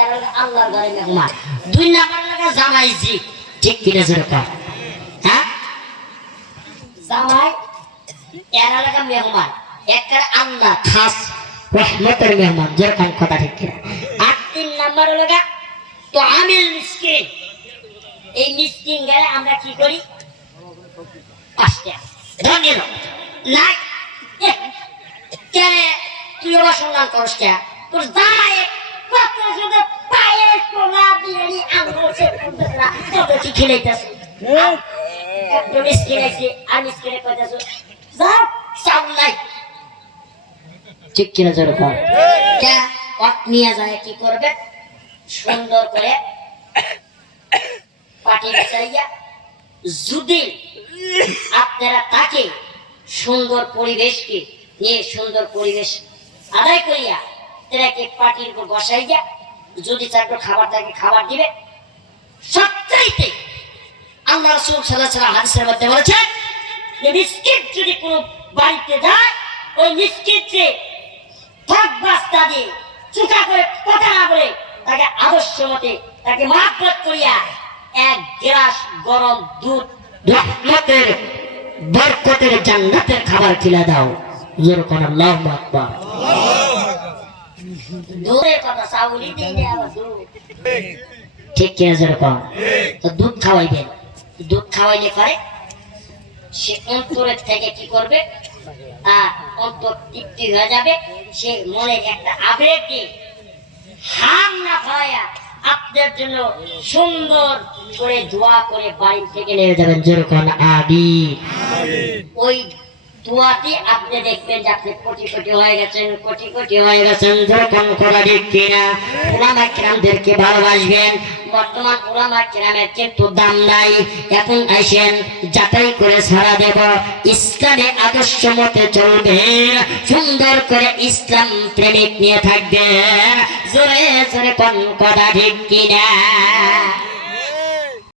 এরা আল্লাহর ঘরে মেহমান দুই নাম্বার লাগা জামাই জি ঠিক কিনা যেরকম হ্যাঁ জামাই এরা লাগা মেহমান একটা আল্লাহ খাস রহমতের মেহমান যেরকম কথা ঠিক কিনা আর তিন নাম্বার হলো তো আমিল মিসকিন এই মিসকিন গেলে আমরা কি করি পাঁচটা ধনী লোক না কেন তুই ওরা করস কে তোর জামাই কি খেলাইতাছ একটু মিসকিন আছে আর মিসকিনে কইতাছ যাও চাউল নাই ঠিক কিনা জোর কর। কে অট নিয়ে যায় কি করবে? সুন্দর করে পাটি চাইয়া যদি আপনারা তাকে সুন্দর পরিবেশকে নিয়ে সুন্দর পরিবেশ আদায় করিয়া তাকে পাটির উপর বসাইয়া যদি চারটো খাবার তাকে খাবার দিবে সবচাইতে আল্লাহ রসুল সাল্লাহ সাল্লাম হাদিসের মধ্যে বলেছেন যে মিসকিন যদি কোনো বাড়িতে যায় ওই মিসকিনকে ঠক বাস্তা দিয়ে চুকা করে কথা না বলে তাকে আদর্শ মতে তাকে মাফরত করিয়া এক গ্লাস গরম দুধ রহমতের বরকতের জান্নাতের খাবার খিলা দাও। যেরকম আল্লাহ আকবার। কথা দিনে ঠিক। তো দুধ খাওয়াইবেন। দুধ খাওয়াইলে পরে সে অন্তরের থেকে কি করবে? তার অন্তর তৃপ্তি হয়ে যাবে। সে মনে একটা আবেগ দিয়ে হাম না খাওয়াইয়া আপনার জন্য সুন্দর করে দোয়া করে বাড়ি থেকে নিয়ে যাবেন। যেরকম আবি ওই দোয়াতে আপনি দেখবেন যে আপনি কোটি কোটি হয়ে গেছেন, কোটি কোটি হয়ে গেছেন যেরকম করা ঠিক কিনা? ওলামা কিরামদেরকে ভালোবাসবেন। বর্তমান ওলামা কিরামের কিন্তু দাম নাই। এখন আসেন যাতাই করে সারা দেব। ইসলামে আদর্শ মতে চলবে সুন্দর করে ইসলাম প্রেমিক নিয়ে থাকবে জোরে জোরে কোন কথা ঠিক কিনা?